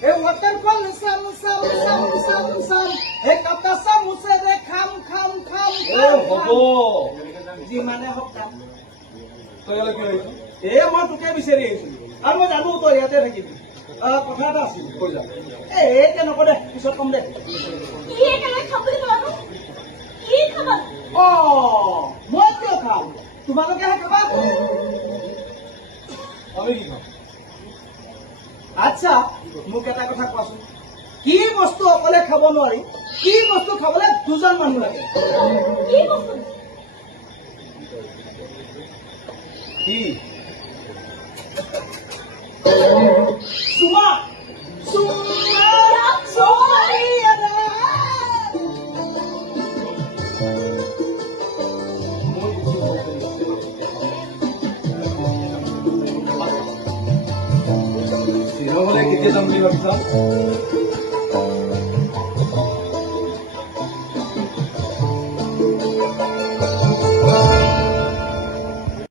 এই ৱাটাৰফল চাম চাম চাম চাম চাম এই কাটা চামুচেৰে খাম খাম খাম হ'ব যিমানে হওক খাম তই ইয়ালৈ কি আহিছ মই তোকে বিচাৰি আহিছিলো আৰু মই জানো তই ইয়াতে থাকিবি কথা এটা আছিল কৈ যা এতিয়া নকওঁ দে পিছত কম দে মই কিয় খাম তোমালোকেহে খাবা আমি কি খাম আচ্ছা মোক এটা কথা কোৱাচোন কি বস্তু অকলে খাব নোৱাৰি কি বস্তু খাবলৈ দুজন মানুহ লাগে কি চুমা শ্বিলঙলৈ কেতিয়া যাম বুলি ভাবিছা